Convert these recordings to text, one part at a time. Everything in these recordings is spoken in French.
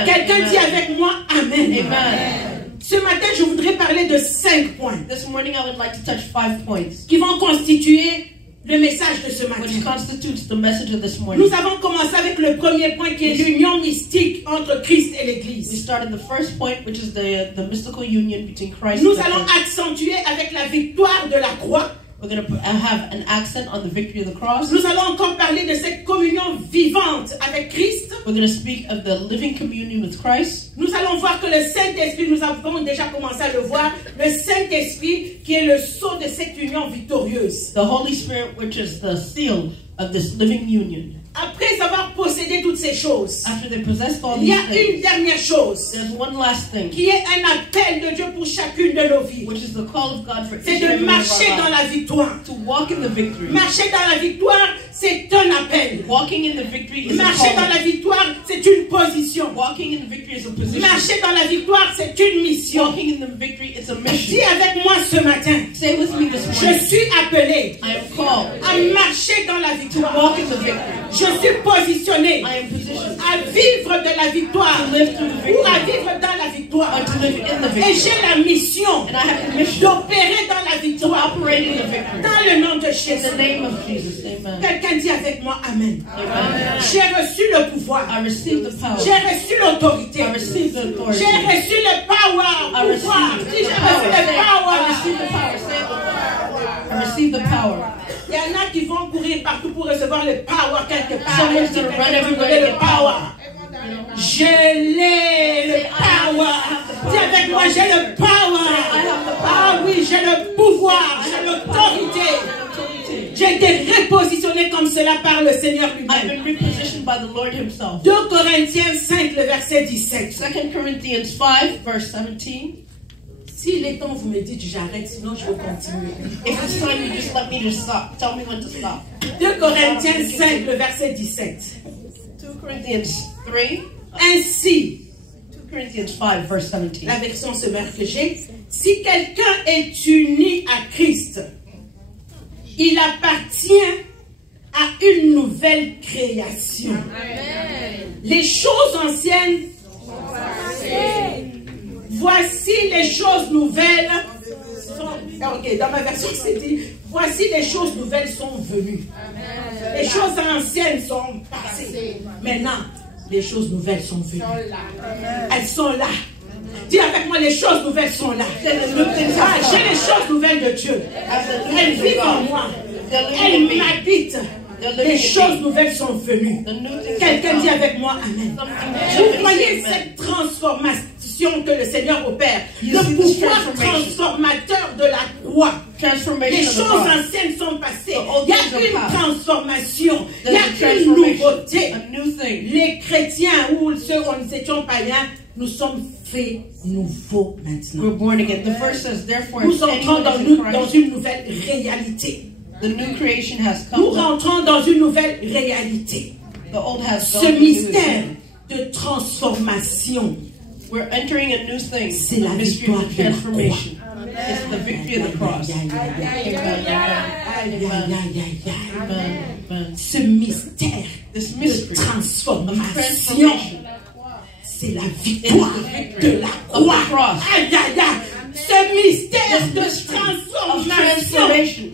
Quelqu'un dit avec moi Amen. Amen. Ce matin, je voudrais parler de 5 points. This morning I would like to touch 5 points. Qui vont constituer le message de ce matin. Which constitutes the message of this morning. Nous avons commencé avec le premier point qui est l'union mystique entre Christ et We l'Église. started the first point, which is the mystical union between Christ Nous and allons the accentuer avec la victoire de la croix. We're going to have an accent on the victory of the cross. Nous allons encore parler de cette communion vivante avec Christ. We're going to speak of the living communion with Christ. Nous allons voir que le Saint-Esprit, nous avons déjà commencé à le voir, le Saint-Esprit qui est le sceau de cette union victorieuse. The Holy Spirit, which is the seal of this living union. Après avoir possédé toutes ces choses, After they possessed all il y these a things, une dernière chose there's one last thing, qui est un appel de Dieu pour chacune de nos vies. which is the call of God for C'est each and de every one of marcher our dans lives. la victoire. To walk in the victory. Marcher dans la victoire, c'est un appel. Walking in the victory is a Marcher dans call. la victoire, c'est une position. Walking in the victory is a position. Marcher dans la victoire, c'est une mission. Walking in the victory is a mission. Dis avec moi ce matin, Say with me this je morning. suis appelé I am called à marcher dans la to victoire. walk in the victory. Je suis positionné I am positioned à vivre de la victoire to live through the ou à victory vivre dans la victoire. or to live in the Et victory. j'ai la mission And I have the mission d'opérer dans la to victoire. operate in the victory. Dans le nom de In Jésus. the name of Jesus. Amen. Quelqu'un dit avec moi Amen. Amen. J'ai reçu le pouvoir. I receive the power. J'ai reçu l'autorité. I receive the authority. J'ai reçu le power. I receive Pouvoir. the Dis, j'ai power. reçu Say le it. power. I receive the power. Say it with me. I receive the power. Il y en a qui vont courir partout pour recevoir le power quelque part. Someone's gonna run everywhere to Le get power. power. Je l'ai, le power. Dis avec moi, j'ai le power. Ah oui, j'ai le pouvoir, j'ai l'autorité. J'ai été repositionné comme cela par le Seigneur I've lui-même. been repositioned by the Lord Himself. 2 Corinthiens 5, le verset 17. 2 Corinthians 5, verse 17. S'il est temps, vous me dites j'arrête, sinon je vais continuer. If it's time, you just let me just stop. Tell me when to stop. 2 Corinthiens 5, le verset 17. 2 Corinthians 3. Ainsi, 2 Corinthians 5, verse 17. la version sommaire que j'ai, si quelqu'un est uni à Christ, il appartient à une nouvelle création. Les choses anciennes, voici les choses nouvelles. Ok, dans ma version c'est dit, voici les choses nouvelles sont venues. Les choses anciennes sont passées. Maintenant, les choses nouvelles sont venues. Elles sont là. Dis avec moi, les choses nouvelles sont là. Ah, j'ai les choses nouvelles de Dieu. Elles vivent en moi. Elles m'habitent. Les choses nouvelles sont venues. Quelqu'un dit avec moi Amen. Vous voyez cette transformation que le Seigneur opère. Le pouvoir transformateur de la croix. Les choses anciennes sont passées. Il y a une transformation. Il y a une nouveauté. Les chrétiens ou ceux qui étaient païens, nous sommes faits nouveaux maintenant. We're born again. The verse says, therefore, Nous if entrons anyone is in dans Christ, une nouvelle réalité. the new creation has Nous come. rentrons dans une nouvelle réalité. The old has Ce gone. mystère de transformation, We're entering a new thing. c'est The la mystery victoire of de la transformation. It's the victory of the cross. Aïe, aïe, aïe, aïe. Amen. Ce mystère This de mystery of transformation, transformation. c'est la victoire de la croix. Aïe, aïe, aïe. Ce mystère This de mystery of transformation, transformation.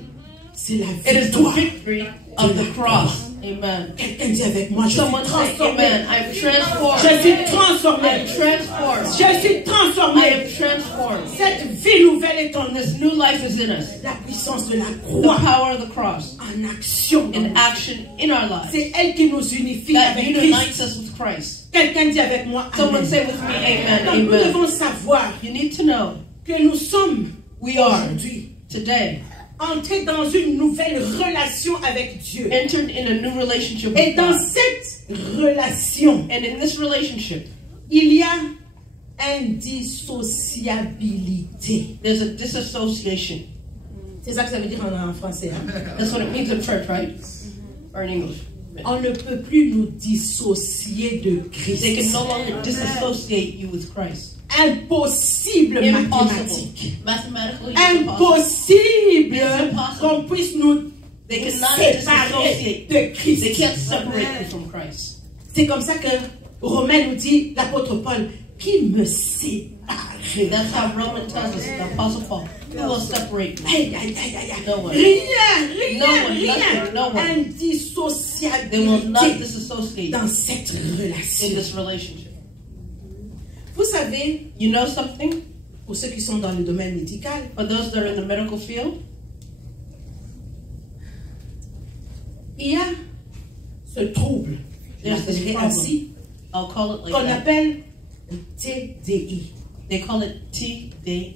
c'est la It is the victoire. victory of the cross. Amen. Quelqu'un dit avec moi, je suis Someone say, transformé. Amen. I'm transformed. Je suis transformé. I'm transformed. Je suis I transformé. am transformed. Cette vie nouvelle est en nous. This new life is in us. La puissance de la The croix power of the cross en action. in action in our lives. C'est elle qui nous unifie That avec unites Christ. us with Christ. Quelqu'un dit avec moi Someone Amen. say with me, Amen. Donc nous Amen. devons savoir You need to know que nous sommes we are aujourd'hui today entrés dans une nouvelle relation avec Dieu. entered in a new relationship Et with dans God. cette relation, And in this relationship, il y a indissociabilité. there's a disassociation. C'est ça que ça veut dire en français. Hein? That's what it means in church, right? Or in English. On ne peut plus nous dissocier de They can Christ. no longer disassociate you with Christ. Impossible Impossible. mathématique. Mathematically, it's impossible. Impossible It's impossible. qu'on puisse nous They cannot séparer disassociate. de Christ. They can't separate you from Christ. C'est comme ça que Romains nous dit, l'apôtre Paul, qui me sépare? That's how Romans tells us, the Apostle Paul. Who will separate me? Aïe, aïe, aïe, aïe, aïe. No one. Rien, No one, rien. nothing, no one. They will Indissociabilité not disassociate dans cette in relation. this relationship. Vous savez, You know something? pour ceux qui sont dans le domaine médical, For those that are in the medical field, il y a ce trouble, je there's this l'appellerai ainsi, I'll call it like qu'on that. appelle TDI. They call it TDI.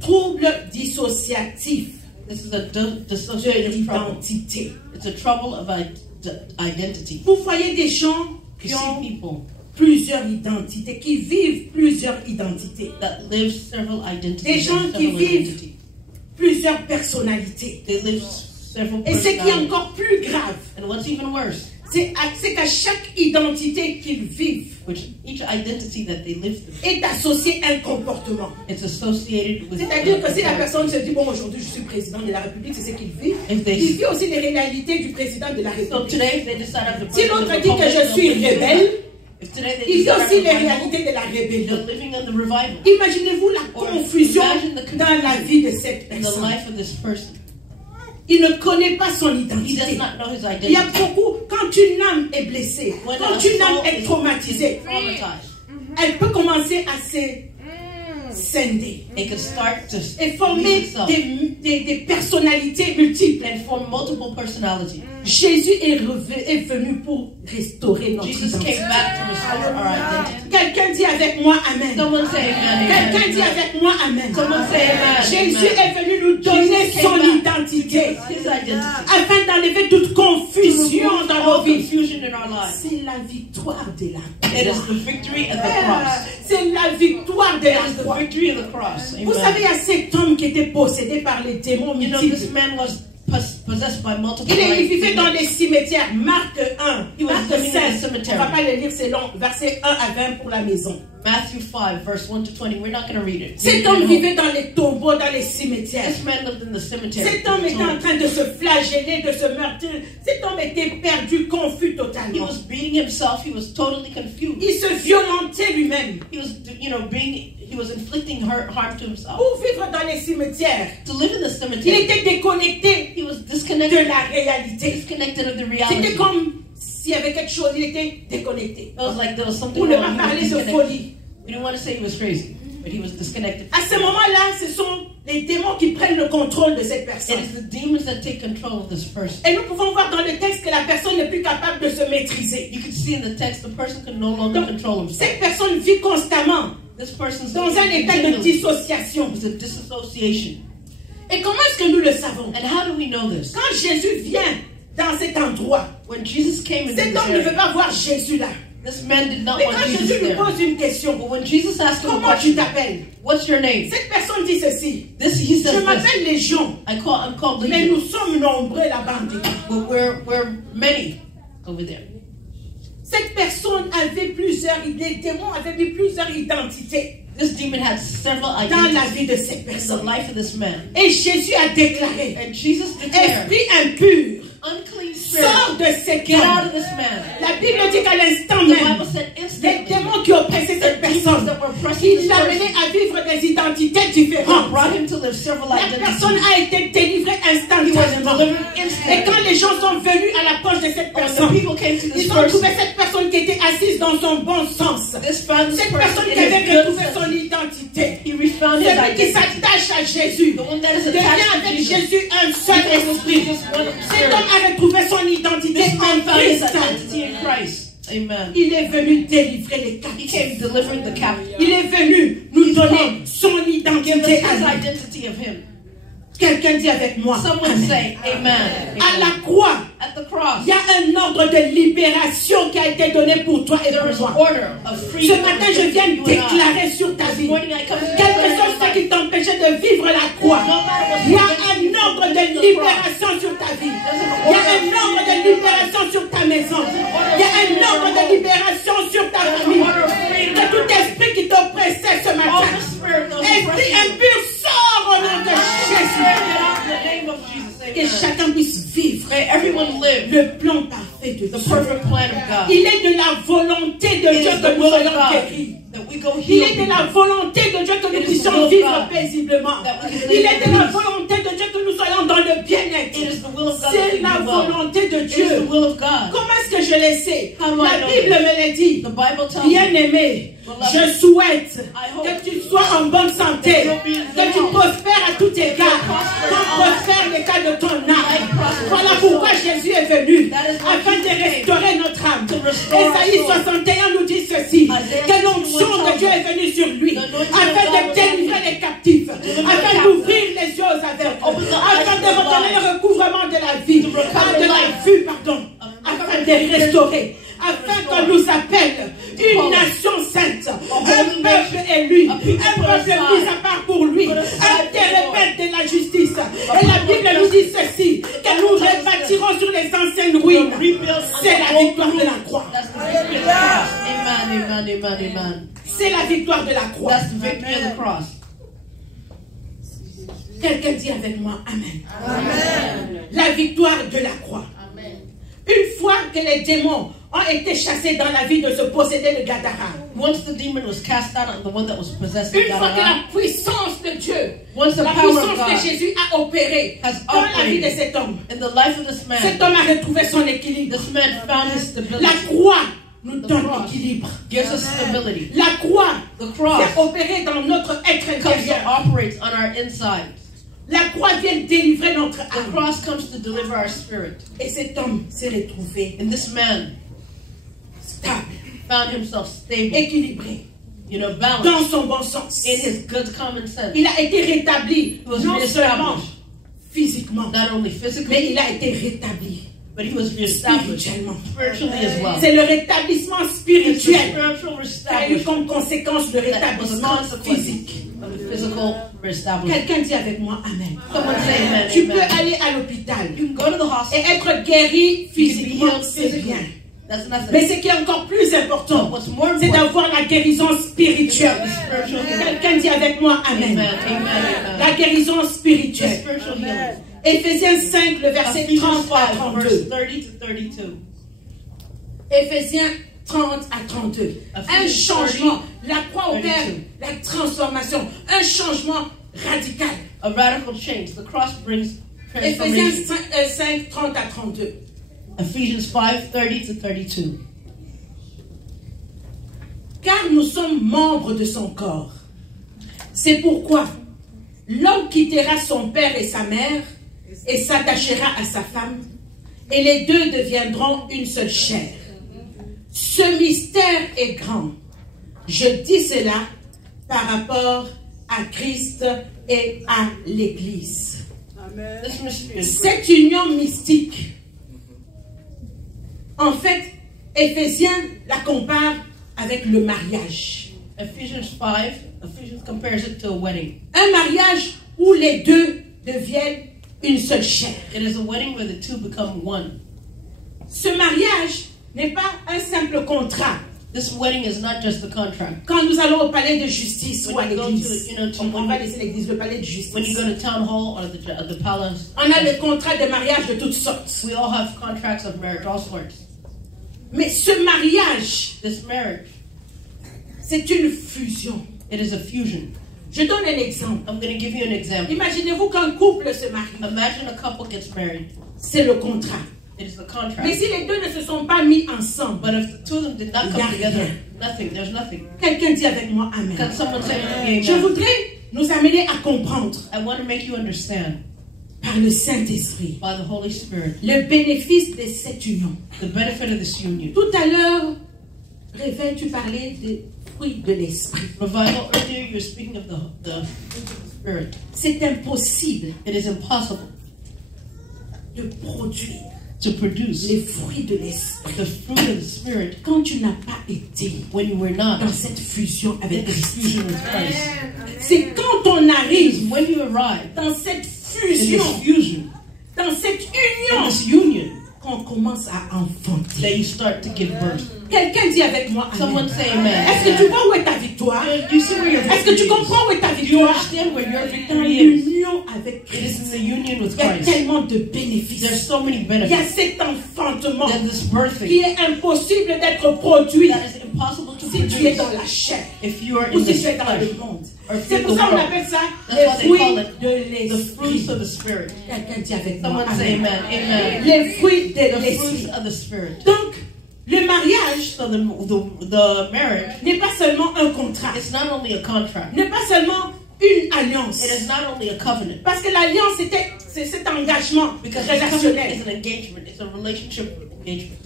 Trouble dissociatif This is a de dissociative trouble. l'identité. It's a trouble of identity. Vous voyez des gens qui You see ont people plusieurs identités, qui vivent plusieurs identités, that live several identities. Des gens and qui several vivent identities. plusieurs personnalités. They live several Et ce qui est personalities. encore plus grave, And what's even worse, c'est qu'à chaque identité qu'ils vivent which each identity that they live through, est associé un comportement. it's associated with. C'est-à-dire que si la personne se dit, bon, aujourd'hui je suis président de la République, c'est ce qu'il vit, If they- il vit aussi les réalités du président de la So République. today, if they decide I'm the Si president of l'autre the dit que Republic, je suis they'll live in rebelle, If today they il vit decide aussi I'm les revival, réalités de la rébellion. they're living in the revival. Imaginez-vous la Or confusion imagine the dans la vie de cette in the personne. life of this person. Il ne connaît pas son He identité. does not know his Il y a identity. beaucoup, quand une âme est blessée, When quand a une âme soul est is traumatisée, traumatized, elle peut commencer à se scinder it can start to et release former itself des personnalités multiples. and form multiple personalities. Jésus est venu pour restaurer notre Jesus identité. came back to restore our identity. Quelqu'un dit avec moi Amen. Someone say amen. Quelqu'un dit Amen. avec moi Amen. Someone say amen. Jésus Amen. est venu nous donner Jesus son came back identité His identity. afin d'enlever toute confusion dans nos All vies. confusion in our lives. C'est la victoire de la It is croix. the victory of the cross. C'est la victoire de It la is the croix. victory of the cross. Vous savez, il y Amen. a cet homme qui était possédé par les démons You know, multiples. this man was possessed by multiple Il vivait dans demons. les cimetières. Marc 1, He was Marc living in the 16. On ne cemetery. va pas le lire, c'est long. Versets 1 à 20 pour la maison. Matthew 5, verse 1 to 20. We're not going to read it. Cet homme vivait dans les tombeaux, dans les cimetières. This man lived in the cemetery. Cet homme était en train de se flageller, de se meurtrir. Cet homme était perdu, confus He totalement. was beating himself. He was totally confused. Il se violentait lui-même. He was, he was inflicting harm to himself. Pour vivre dans les cimetières, To live in the il cemetery, était déconnecté he was de disconnected, la réalité. disconnected of the C'était reality. comme s'il y avait quelque chose, il était déconnecté. It was like there was something Pour ne wrong. pas He was parler de disconnected. folie. We don't want to say he was crazy, but he was disconnected. À ce moment-là, ce sont les démons qui prennent le contrôle de cette It personne. is the demons that take control of this person. Et nous pouvons voir dans le texte que la personne n'est plus capable de se maîtriser. You can see in the text the person can no longer Donc, control himself. cette personne vit constamment This person's dans un état de continually- dissociation. It's a disassociation. Et comment est-ce que nous le savons? And how do we know this? Quand Jésus vient dans cet endroit, When Jesus came into cet this homme ne veut area, pas voir Jésus là. this man did not Mais want quand Jesus Jésus lui there. pose une question, But when Jesus asked him a comment tu question, t'appelles? what's your name? Cette personne dit ceci. He Je says this. m'appelle Légion, I'm called mais Legion, nous sommes nombreux là-bas. but we're many over there. Cette personne avait les démons avaient mis plusieurs identités This demon had several dans la identities vie de cette in the personne. life of this man. Et Jésus a déclaré, And Jesus declared, esprit impur, unclean spirit, sors de cet get out homme. of this man. La Bible dit qu'à l'instant The même, Bible said les instantly, démons qui oppressaient cette the demons personne, that were oppressing il this l'a amené person à vivre des identités God différentes. brought him to live several La personne identities. a été délivrée He was instantanément. delivered Et instantly. quand les gens sont venus à l'approche de cette When the personne, people came to this ils ont trouvé person, cette personne qui était assise dans son bon sens. this found this Cette person personne in qui avait his good retrouvé son sense. identité. He refound his Celui qui identity. s'attache à Jésus The one that is devient attached to avec Jesus. Jésus un seul esprit. Cet homme a retrouvé son identité This man en found his Christ. identity in Christ. Amen. Il est venu délivrer les He captifs. came delivering the captive. Il est venu nous He's donner come. son Give us identité à his lui. identity of him. Quelqu'un dit avec moi. Someone Amen. say amen. À la Amen. croix, At the cross, il y a un ordre de libération qui a été donné pour toi et there pour is an moi. order of Ce freedom. matin, je viens déclarer sur ta This vie. morning I come to Quelque declare chose in your qui life. t'empêchait de vivre la croix. No matter what's Il y a preventing you un from ordre de living the cross. libération sur ta vie. Il y a un ordre de libération sur ta maison. Il y a un ordre de libération sur ta famille. De tout esprit qui t'oppressait ce All matin. the spirit that was Esprit oppressing you. impur, sors au nom de Jésus. Get out in the name of Jesus. Que Amen. chacun puisse vivre May everyone live le plan parfait de the Dieu. perfect plan of God. Il est de la volonté volonté de Dieu que nous soyons guéris. Il est de la volonté de Dieu que nous puissions vivre paisiblement. Il est de la volonté de Dieu que nous soyons dans le bien-être. C'est la volonté de Dieu. Comment est-ce que je le sais? La Bible me le dit. Bien-aimé, je souhaite que tu sois en bonne santé, que tu prospères à tout égard, qu'on prospère l'état de ton âme. Voilà pourquoi Jésus est venu, afin de restaurer notre âme. Ésaïe 61 nous dit ceci, que l'onction de Dieu est venue sur lui, afin de délivrer les captifs, afin d'ouvrir les yeux aux aveugles, afin de redonner le recouvrement de la vie, de la vue, pardon, afin de restaurer, afin qu'on nous appelle une nation sainte, un peuple élu, un peuple mis à part pour lui, un térébète de la justice. Et la Bible nous dit ceci, que nous rebâtirons sur les anciennes ruines. C'est la victoire de la croix. C'est la victoire de la croix. Quelqu'un dit avec moi Amen. Amen. La victoire de la croix. Amen. Une fois que les démons ont été chassés dans la vie de ce possédé de Gadara. Once the demon was cast out of the one that was possessed Une fois que la puissance de Dieu, la puissance de Jésus a opéré dans la vie de cet homme, cet homme a retrouvé son équilibre. La croix nous donne l'équilibre. La croix vient opérer dans notre être intérieur. La croix vient délivrer notre âme. Et cet homme s'est retrouvé stable, équilibré, dans son bon sens. Il a été rétabli non seulement physiquement, mais il a été rétabli spirituellement. C'est le rétablissement spirituel qui a eu comme conséquence le rétablissement physique. Quelqu'un dit avec moi Amen. Tu peux aller à l'hôpital et être guéri physiquement, c'est bien. Mais ce qui est encore plus important, c'est d'avoir la guérison spirituelle. Quelqu'un dit avec moi Amen. La guérison spirituelle. Éphésiens 5, le verset 30 à 32. Éphésiens 30 à 32. Un changement. La croix opère la transformation. Un changement radical. A radical change. The cross brings Éphésiens 5, 30 à 32. Ephesians 5, 30 to 32. Car nous sommes membres de son corps. C'est pourquoi l'homme quittera son père et sa mère et s'attachera à sa femme, et les deux deviendront une seule chair. Ce mystère est grand. Je dis cela par rapport à Christ et à l'Église. Cette union mystique, en fait, Éphésiens la compare avec le mariage. Ephesians compares it to a wedding. Un mariage où les deux deviennent une seule chair. It is a wedding where the two become one. Ce mariage n'est pas un simple contrat. This wedding is not just a contract. Quand nous allons au palais de justice ou à l'église, on va laisser l'église, le palais de justice. When you go to town hall or the palace, on a des contrats de mariage de toutes sortes. We all have contracts of marriage, all sorts. Mais ce mariage, this marriage, c'est une fusion. It is a fusion. Je donne un exemple. I'm going to give you an example. Imaginez-vous qu'un couple se marie. Imagine a couple gets married. C'est le contrat. It is the contract. Mais si les deux ne se sont pas mis ensemble, but if the two of them did not come together, nothing. There's nothing. Quelqu'un dit avec moi Amen. Can someone say amen? Je voudrais nous amener à comprendre. I want to make you understand. Par le Saint-Esprit. By the Holy Spirit. Le bénéfice de cette union. The benefit of this union. Tout à l'heure, Réveil, tu parlais des fruits de l'Esprit. Revival, earlier you were speaking of the Spirit. C'est impossible. It is impossible de produire to produce les fruits de l'Esprit. The fruit of the Spirit. Quand tu n'as pas été when you were not dans cette fusion avec Christ. Christ. C'est quand on arrive when you arrive dans cette fusion, dans cette union, qu'on commence à enfanter. That you start to give birth. Quelqu'un dit avec moi Amen. Someone say amen. Est-ce que tu vois où est ta victoire? victoire? You see where your Est-ce que tu victory is? comprends où est ta Do you victoire? understand where your Dans victory is? l'union avec It is Christ. in the union with Il y a Christ. tellement de bénéfices. There's so many Il y a benefits. cet enfantement There's this qui birthing est impossible d'être produit that is impossible to si tu es produce dans la chair if you are ou in si the tu es dans flesh. le monde. Or C'est in pour the ça qu'on world. appelle ça That's les why they fruits call it de the fruits l'esprit. of the Spirit. Quelqu'un dit avec moi, Someone say amen. amen. Amen. Les fruits de The fruits l'esprit. of the Spirit. Donc, le mariage So the marriage, n'est pas seulement un contrat, it's not only a contract. n'est pas seulement une alliance. It is not only a covenant. Parce que l'alliance, c'est cet engagement Because the covenant relationnel. is an engagement. It's a relationship engagement.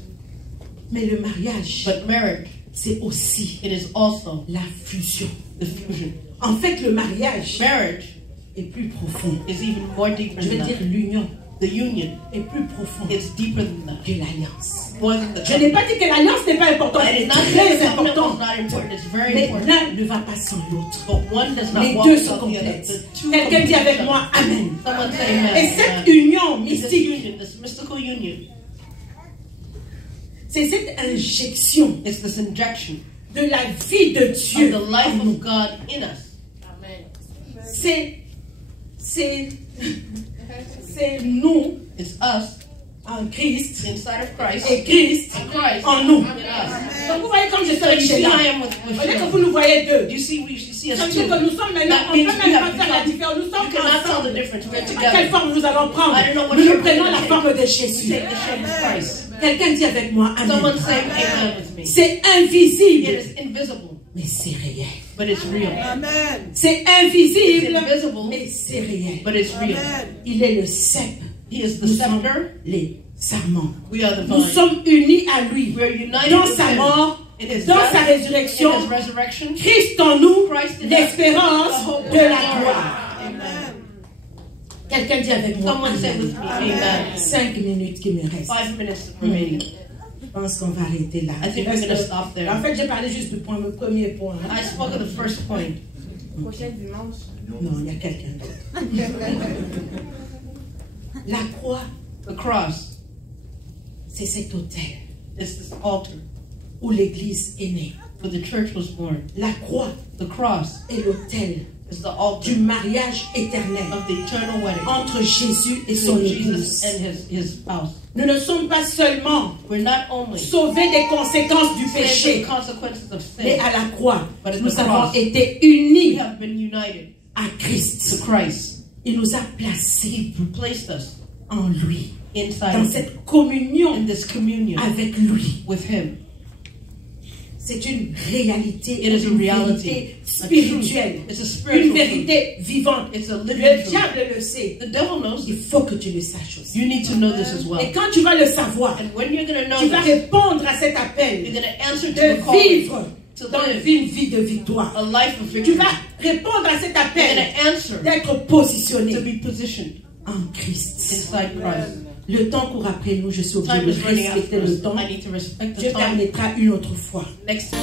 Mais le mariage, But marriage, c'est aussi it is also la fusion. the fusion. En fait, le mariage Marriage est plus profond. is even more deeper Je veux than dire, that. l'union The union est plus profonde is deeper than that. que l'alliance. More than the Je n'ai covenant. pas dit que l'alliance n'est pas importante, elle It est is not that très the covenant was importante. not important. It's very Mais important. l'un ne va pas sans l'autre. But one does not Les walk deux se without the other. complètent. The two Quelqu'un dit complete avec each moi, other. amen. Someone say amen. Et cette Amen. union This mystique, union, this mystical union, c'est cette injection it's this injection de la vie de of Dieu. the life en nous. of God in us. C'est nous It's us en Christ inside of Christ et Christ and Christ en nous. in us. Donc vous voyez comme je suis So avec you see, Sheila. I am with Au lieu que Sheila. vous nous voyez deux. You see, we see us Ça veut two. dire que nous sommes maintenant, That on ne means peut we même have pas faire la become. différence. Nous You sommes cannot tell the ensemble. difference. We're Quelle together. forme nous allons prendre? I don't know what Nous shape prenons we're la gonna forme de take. Jésus. Take the shape of Christ. Quelqu'un dit avec moi, Someone amen. say amen with me. C'est It invisible, is invisible, mais c'est réel. but it's real. C'est invisible, It's invisible, mais c'est réel. but it's real. Il est le cep. He is the Nous sommes scepter. les sarments. We are the Nous vine. sommes unis à lui. We are united Dans with sa him. mort, In his dans death, sa résurrection, in his resurrection. Christ en nous, Christ in us, l'espérance the hope of de la glory. gloire. Amen. Quelqu'un dit avec moi, Someone say with me, amen. 5 minutes qui me restent. 5 minutes remaining. Je pense qu'on va arrêter là. I think we're going to stop there. En fait, j'ai parlé juste du point, le premier point. I spoke of the first point. Prochain dimanche. Non, il y a quelqu'un d'autre. La croix, The cross c'est cet autel is this altar où l'Église est née. where the church was born. La croix The cross est l'autel is the altar du mariage éternel of the eternal wedding entre Jésus et son between épouse. Jesus and his spouse. Nous ne sommes pas seulement We're not only sauvés des conséquences du saved from péché, the consequences of mais sin, à la croix, But at nous the avons cross, été we unis have been united à to Christ. Christ. Il nous a placés He placed us en lui, inside dans of him, cette communion in this communion avec lui. with him. C'est une réalité, It is a une reality, vérité a spirituelle, truth. It's a une spiritual truth. vérité vivante. It's a Le living truth. diable le sait. The devil knows Il this. faut que tu le saches aussi. You need to know this as Et well. quand tu vas le savoir, And when you're going to know tu vas this, répondre à cet you're appel going to answer to the de calling vivre to dans live une vie de victoire. a life of Tu victory. vas répondre à cet You're appel going to answer d'être positionné to be positioned en Christ. inside Christ. Le temps court après nous, je suis obligé Time de is running respecter after us. le temps. I need to respect the Dieu time. permettra une autre fois. Next.